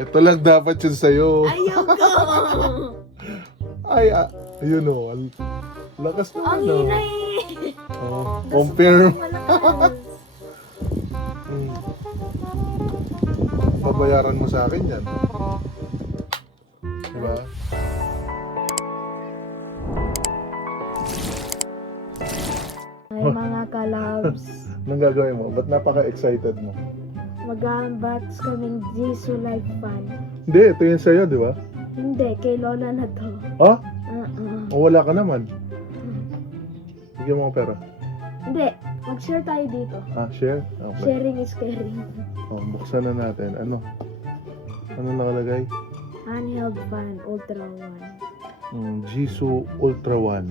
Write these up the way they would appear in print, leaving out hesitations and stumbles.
Ito lang dapat yun sa'yo. Ayoko! Ay, yun o. Lakas naman Ang o. hinay! Oh, compare. Malakas. Hmm. Babayaran mo sa akin yan. Diba? Ay, mga kalabs. Anong gagawin mo? Ba't napaka-excited mo? Mag-unbox kaming Jisoo Live Fan. Hindi, ito yun sa'yo, di ba? Hindi, kay Lola na to. Ha? Uh-uh. O wala ka naman. Bigyan mo ako pera. Hindi, mag-share tayo dito. Share? Okay. Sharing is caring. Buksan na natin. Ano? Ano nakalagay? Handheld fan, Ultra 1. Jisoo Ultra 1.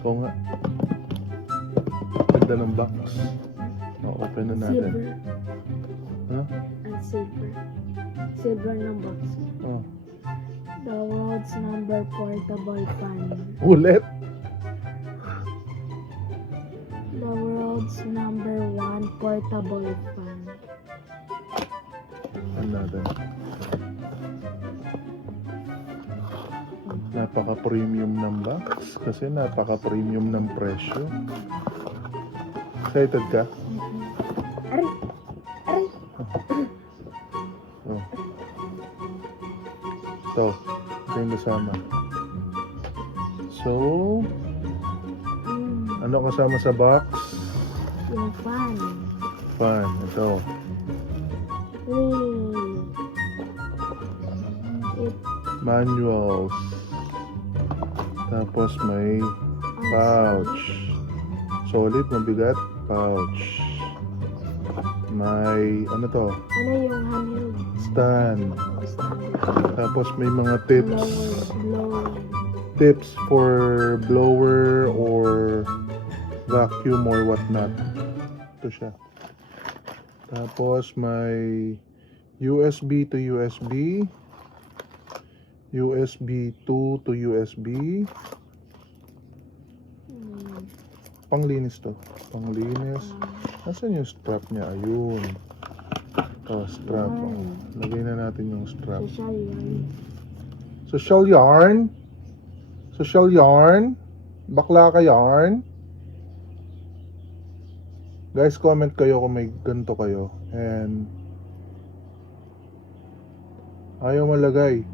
Ito nga. Ganda ng box. Open na natin. Silver. Huh? And silver. Silver ng box. Oh. The world's number portable fan. Ulit? The world's number 1 portable fan. Ano natin? Napaka-premium ng box kasi napaka-premium ng presyo. Excited ka? Aray! Aray! Oh. Ito. Ito yung kasama. So, ano kasama sa box? Yung fan. Fan. Ito. It, Manuals. Tapos may pouch. Solid, mabigat. Pouch. May, ano to? ano yung handheld? Stand. Tapos may mga tips. Blower. Tips for blower or vacuum or whatnot. Ito siya. Tapos may USB to USB. USB 2 to USB. Panglinis to. Panglinis. Nasaan yung strap niya? Ayun. Ito, strap. Oh. Lagay na natin yung strap. Social yan. Social yarn. Social yarn. Bakla ka yarn. Guys, comment kayo kung may ganito kayo. And ayaw malagay.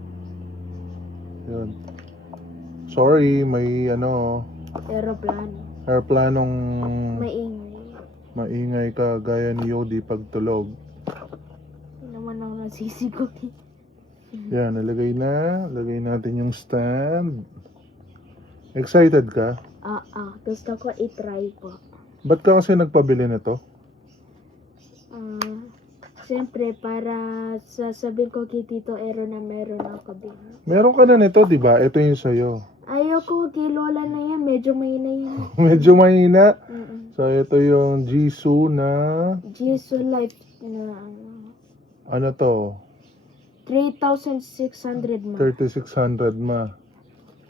Yun. Sorry, may ano, Aeroplano. airplanong Maingay. maingay ka gaya ni Yodi pagtulog. Hindi naman ako nasisigot eh. Yan, nalagay na. Lagay natin yung stand. Excited ka? Gusto ko i-try po. Ba't ka kasi nagpabili nito? Siyempre, para sasabihin ko kay Tito Ero na meron ako din. Meron ka na nito, di ba? Ito yung sa'yo. Ayoko, kay Lola na yan. Medyo mahina yan. Medyo mahina. Mm-mm. So, ito yung Jisoo na... Jisoo Life na Ano to? 3,600 ma. 3,600 ma.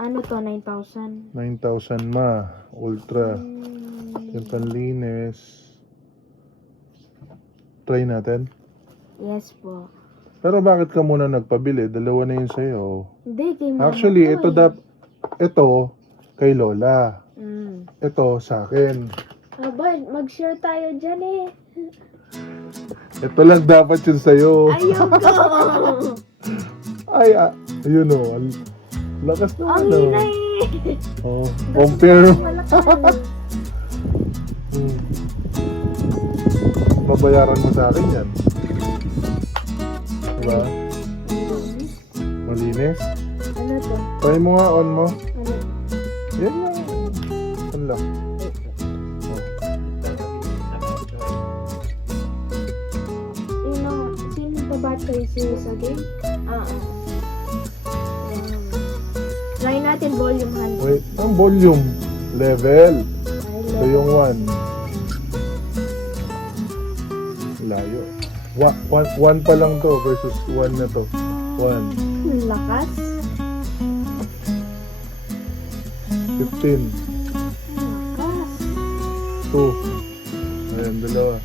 Ano to, 9,000? 9,000 ma. Ultra. Yung panlinis. Try natin. Yes po. Pero bakit ka muna nagpabili? Dalawa na yun sa'yo. Hindi, kay mama Actually, to ito kay Lola. Mm. Ito sa akin. Aba, mag-share tayo dyan eh. Ito lang dapat yun sa'yo. Ayoko! Ay, yun o. Lakas Ang naman o. hinay! Oh, compare. Malakas. Babayaran mo sa akin yan. Diba? Malinis. Ano to? Try mo nga, on mo. Ano? Yan lang. Yan lang. Sino pa kayo sa game? Try natin volume 100. Wait, ang volume. Level. Ito yung 1. Layo. 1 pa lang to versus 1 na to. 1. Lakas. 15. Lakas. 2. Ayan, dalawa.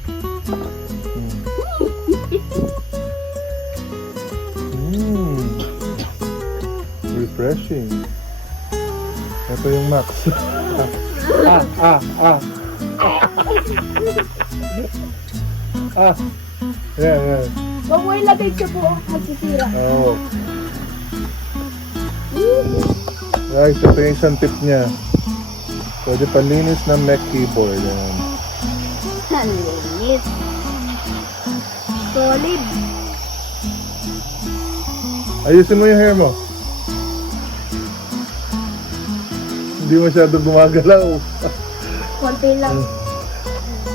refreshing. Ito yung Max. ah. Yeah. Huwag mo ilagay sa buong magsisira. Oo. Guys, ito yung isang tip niya. Pwede panlinis ng Mac keyboard. Yan. Linis. Solid. Ayusin mo yung hair mo. Hindi masyado gumagalaw. Konti lang.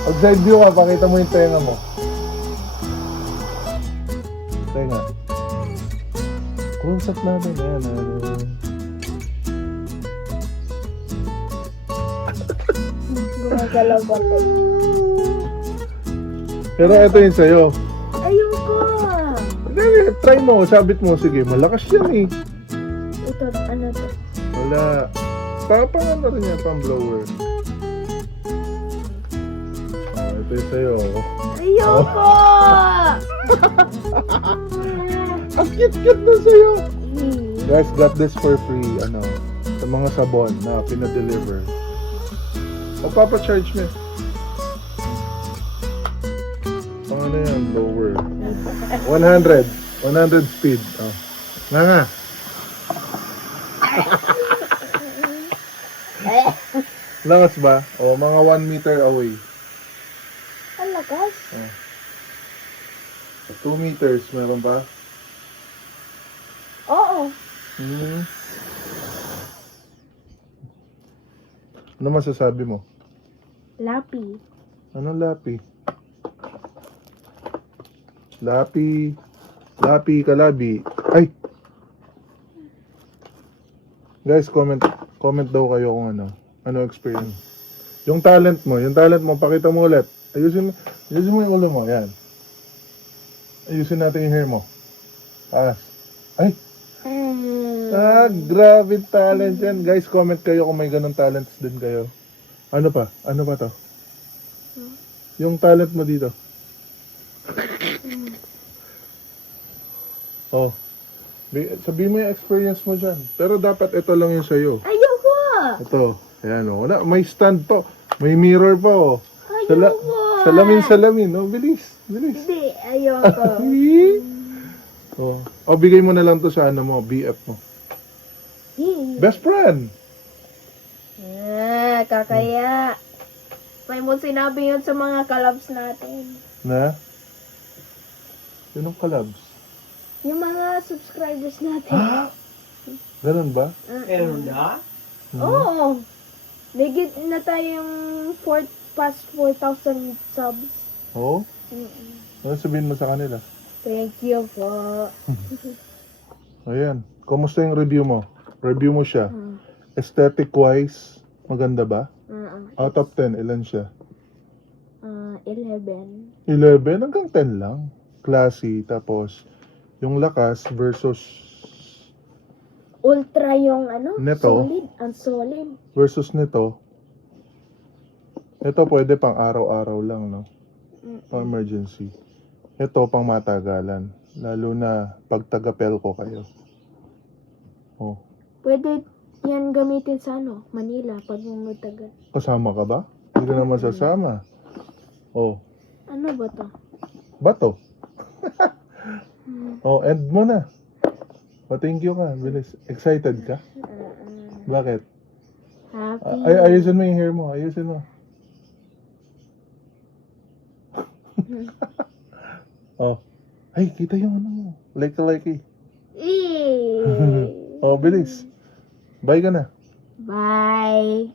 Pag side view ka, pakita mo yung tenga mo. Tenga. Close up natin. Yan. Gumagalaw konti. Pero ito yung sa'yo. Ayoko. Hindi, try mo. Sabit mo. Sige, malakas yan eh. Ito, ano to? Wala. Pang ano rin yan, pang blower. Oh, ito yung sa'yo. Ayoko! Ang cute-cute na sa'yo. Guys, got this for free. Ano, sa mga sabon na pinadeliver. O, papacharge mo. Pang ano yan, blower. 100. 100 speed. Oh. Nga. Lakas ba? O, mga 1 meter away. Ang lakas. Oh. 2 meters, meron ba? Oo. Ano masasabi mo? Lapi. Anong lapi? Lapi, kalabi. Ay! Guys, comment daw kayo kung ano experience. Yung talent mo, pakita mo ulit. Ayusin mo yung ulo mo, yan. Ayusin natin yung hair mo. Ay! Grabe talent yan. Guys, comment kayo kung may ganun talents din kayo. Ano pa to? Yung talent mo dito. Oh. Sabihin mo yung experience mo dyan. Pero dapat ito lang yung sa'yo. Ayoko! Ito. Ayan o. May stand pa. May mirror pa o. Ayoko! Salamin. Oh, bilis. Hindi, ayoko. Oh, bigay mo na lang to sa BF mo. Best friend. Kakaya. May mo sinabi yun sa mga kalabs natin. Na? Yun ang collabs. Yung mga subscribers natin. Ganun ba? Meron na? Oo. Bigit na tayong past 4,000 subs. Oo? Ano sabihin mo sa kanila? Thank you po. Ayan. Kumusta yung review mo? Review mo siya. Aesthetic wise, maganda ba? Out of 10, ilan siya? 11. 11 hanggang 10 lang. Classy. Tapos, yung lakas versus Ultra yung Neto. solid. Ang solid. versus nito. Ito pwede pang araw-araw lang, no? Pang emergency. Ito pang matagalan. Lalo na pag taga-pelco kayo. Oh. Pwede yan gamitin sa Manila pag matagal. Kasama ka ba? Hindi ka naman sasama. Oh. Ano ba to? Bato. Oh, end mo na. Thank you ka. Bilis. Excited ka? Bakit? Happy. Ayusin mo yung hair mo. Ayusin mo. Oh. Ay, kita yung mo. Like. Oh, bilis. Bye ka na. Bye.